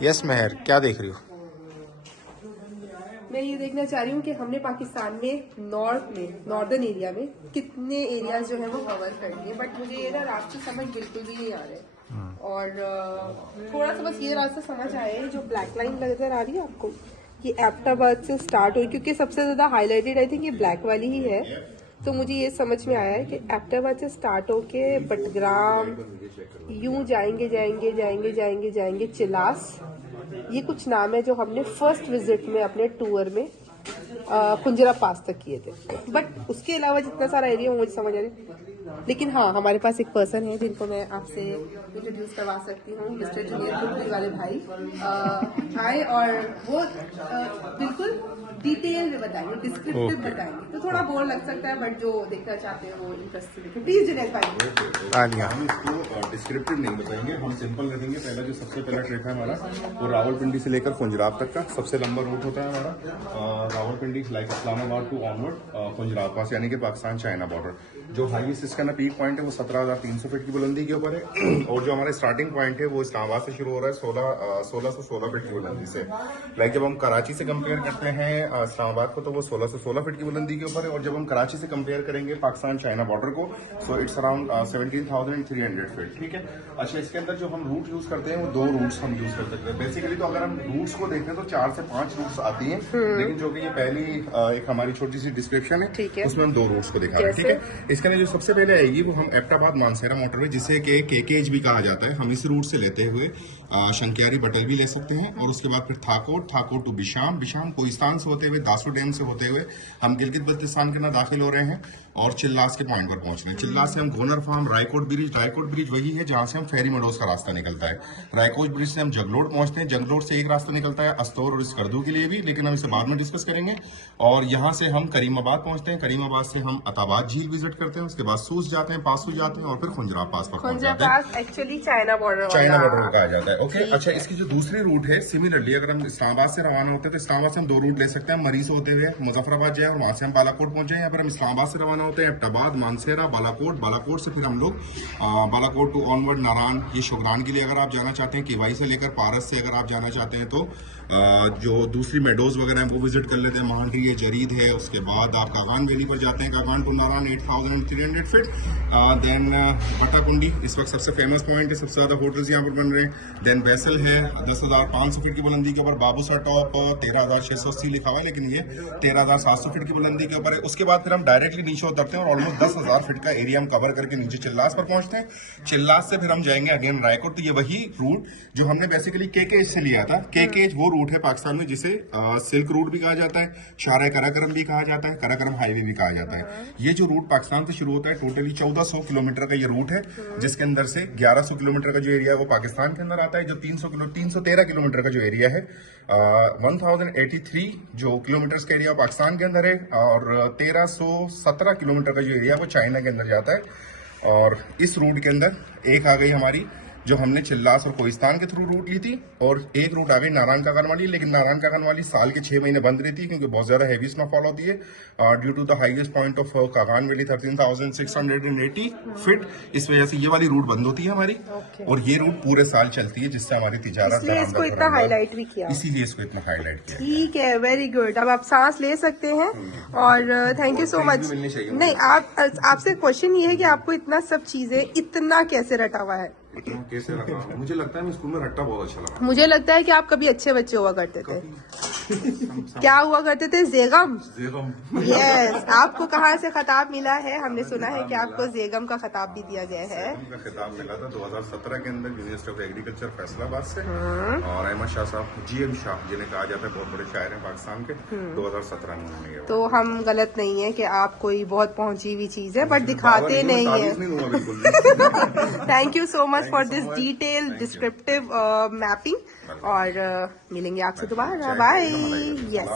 Yes मेहर, क्या देख रही हो? मैं ये देखना चाह रही हूँ कि हमने पाकिस्तान में नॉर्दर्न एरिया में कितने एरियाज जो है वो कवर कर लिए, बट मुझे ये ना रास्ते समझ बिल्कुल भी नहीं आ रहे। और थोड़ा सा बस ये रास्ता समझ आया है, जो ब्लैक लाइन नजर आ रही है आपको, ये एबटाबाद से स्टार्ट हुई, क्योंकि सबसे ज्यादा हाईलाइटेड आई थिंक ये ब्लैक वाली ही है। तो मुझे ये समझ में आया है कि एबटाबाद से स्टार्ट होके बटग्राम यूं जाएंगे जाएंगे जाएंगे जाएंगे जाएंगे चिलास, ये कुछ नाम है जो हमने फर्स्ट विजिट में अपने टूर में कुंजरा पास तक किए थे। बट उसके अलावा जितना सारा एरिया मुझे समझ आ रही, लेकिन हाँ हमारे पास एक पर्सन है जिनको मैं आपसे इंट्रोड्यूस करवा सकती हूँ, मिस्टर जूनियर कुट्टी वाले भाई आए, और वो बिल्कुल डिटेल में बताएंगे, डिस्क्रिप्टिव बताएंगे। तो थोड़ा बोर लग सकता है, बट जो देखना चाहते हैं वो इंटरेस्टिंग है। प्लीज जुनेद भाई। हम इसको डिस्क्रिप्टिव नहीं बताएंगे, हम सिंपल रखेंगे। पहला जो सबसे पहला ट्रिप है हमारा वो रावलपिंडी से लेकर खुंजराब तक का सबसे लंबा रूट होता है हमारा। Rawalpindi like Islamabad to onward Khunjerab pass, यानी कि पाकिस्तान चाइना बॉर्डर। जो हाईएस्ट इसका ना पीक पॉइंट है वो 17,300 फीट की बुलंदी के ऊपर है, और जो हमारा स्टार्टिंग पॉइंट है वो इस्लामाबाद से शुरू हो रहा है 1616 फीट की बुलंदी से। लाइक जब हम कराची से कंपेयर करते हैं इस्लामाबाद को, तो वो 1616 फीट की बुलंदी के ऊपर है, और जब हम कराची से कंपेयर करेंगे पाकिस्तान चाइना बॉर्डर को, सो इट्स अराउंड 17,300 फीट। ठीक है। अच्छा, इसके अंदर जो हम रूट यूज करते हैं वो 2 रूट्स हम यूज कर सकते हैं बेसिकली। तो अगर हम रूट्स को देखें तो 4 से 5 रूट्स आती हैं, लेकिन जो कि ये पहली एक हमारी छोटी सी डिस्क्रिप्शन है, उसमें हम 2 रूट्स को दिखा रहे हैं। ठीक है। इसके अंदर जो सबसे पहले आएगी वो हम एबटाबाद मानसेरा मोटरवे, जिसे कि केकेएच भी कहा जाता है, हम इस रूट से लेते हुए शंकियारी बटल भी ले सकते हैं, और उसके बाद फिर ठाकोट टू बिशाम, कोहिस्तान से होते हुए दासू डैम से होते हुए हम गिलगित बल्तिस्तान के अंदर दाखिल हो रहे हैं, और चिल्लास के पॉइंट पर पहुंच रहे हैं। चिल्लास से हम गोनर फार्म, रायकोट ब्रिज वही है जहां से हम फेरी मेडोज का रास्ता निकलता है। रायकोट ब्रिज से हम जगलोट पहुंचते हैं, जगलोट से एक रास्ता निकलता है अस्तौर और स्कर्दू के लिए भी, लेकिन हम इसे बाद में डिस्कस करेंगे। और यहाँ से हम करीमाबाद पहुंचते हैं, करीमाबाद से हम अताबाद झील विजिट करते हैं, उसके बाद सूस जाते हैं, पासू जाते हैं, और फिर खुंजराब पास पर पहुंच जाते हैं। एक्चुअली चाइना बॉर्डर कहा जाता है। ओके। अच्छा, इसकी जो दूसरी रूट है सिमिलरली, अगर हम इस्लामाबाद से रवाना होते हैं तो इस्लामाबाद से हम 2 रूट ले सकते हैं, मरी से होते हुए मुजफ्फराबाद जाए और वहां से हम बालाकोट पहुंचे, या फिर हम इस्लामाबाद से रवाना होते हैं एबटाबाद, मानसेरा, बालाकोट से फिर हम लोग बालाकोट टू ऑनवर्ड नारान, ये शोगरान के लिए अगर आप जाना चाहते हैं, केवाई से लेकर पारस से अगर आप जाना चाहते हैं तो जो दूसरी मेडोज वगैरह हैं वो विजिट कर लेते हैं। महांडी है, जरीद है, उसके बाद आप कागान वैली पर जाते हैं, Kaghan to Naran 8,300 feet. Then Batakundi इस वक्त सबसे फेमस पॉइंट है, सबसे ज्यादा होटल्स यहाँ पर बन रहे हैं। देन बैसल है 10,500 फीट की बुलंदी के ऊपर, बाबूसा टॉप 13,680 लिखा हुआ है, लेकिन ये 13,700 फीट की बुलंदी के ऊपर है। उसके बाद फिर हम डायरेक्टली नीचे उतरते हैं और ऑलमोस्ट 10,000 फीट का एरिया हम कवर करके नीचे चिल्लास पर पहुंचते हैं। चिल्लास से फिर हम जाएंगे अगेन रायकोट। तो ये वही रूट जो हमने बेसिकली केकेएच से लिया था। केकेएच वो रूट है पाकिस्तान में जिसे सिल्क रूट भी कहा जाता है, शारा कराकरम भी कहा जाता है, कराकरम हाईवे भी कहा जाता है। ये जो रूट पाकिस्तान से शुरू होता है, टोटली 1400 किलोमीटर का ये रूट है, जिसके अंदर से 1100 किलोमीटर का जो एरिया है वो पाकिस्तान के अंदर आता है। जो 313 किलोमीटर का जो एरिया है, 1083 जो किलोमीटर का एरिया पाकिस्तान के अंदर है, और 1317 किलोमीटर का जो एरिया है वो चाइना के अंदर जाता है। और इस रूट के अंदर एक आ गई हमारी जो हमने चिल्लास और कोहिस्तान के थ्रू रूट ली थी, और एक रूट आ गई नारायण कागन वाली, लेकिन नारायण कागन वाली साल के 6 महीने बंद रहती है क्योंकि बहुत ज्यादा हैवी स्नोफॉल होती है due to the highest point of Kaghan valley 13,680 feet. इस वजह से ये वाली रूट बंद होती है हमारी, और ये रूट पूरे साल चलती है, जिससे हमारी तिजारत इसको इतना हाईलाइट भी किया, इसीलिए इसको इतना हाईलाइट किया। ठीक है, वेरी गुड। अब आप सांस ले सकते हैं, और थैंक यू सो मच। नहीं, आपसे क्वेश्चन ये है कि आपको इतना सब चीजें इतना कैसे रटा हुआ है? कैसे रखा? मुझे लगता है मैं स्कूल में रट्टा बहुत अच्छा लगा। मुझे लगता है कि आप कभी अच्छे बच्चे हुआ करते थे। क्या हुआ करते थे? जेगम। यस। आपको कहाँ से खिताब मिला है? हमने सुना है कि आपको जेगम का खिताब भी दिया गया है। का खिताब मिला था 2017 के अंदर यूनिवर्सिटी ऑफ एग्रीकल्चर फैसलाबाद से, और अहमद शाह साहब, GM शाह जिन्हें कहा जाता है बहुत बड़े शायर हैं पाकिस्तान के, 2017 में उन्होंने किया। तो हम गलत नहीं है कि आप कोई बहुत पहुंची हुई चीज है, बट दिखाते नहीं है। Thank you so much for this detail descriptive mapping, और मिलेंगे आपसे दोबारा। बाय। यस।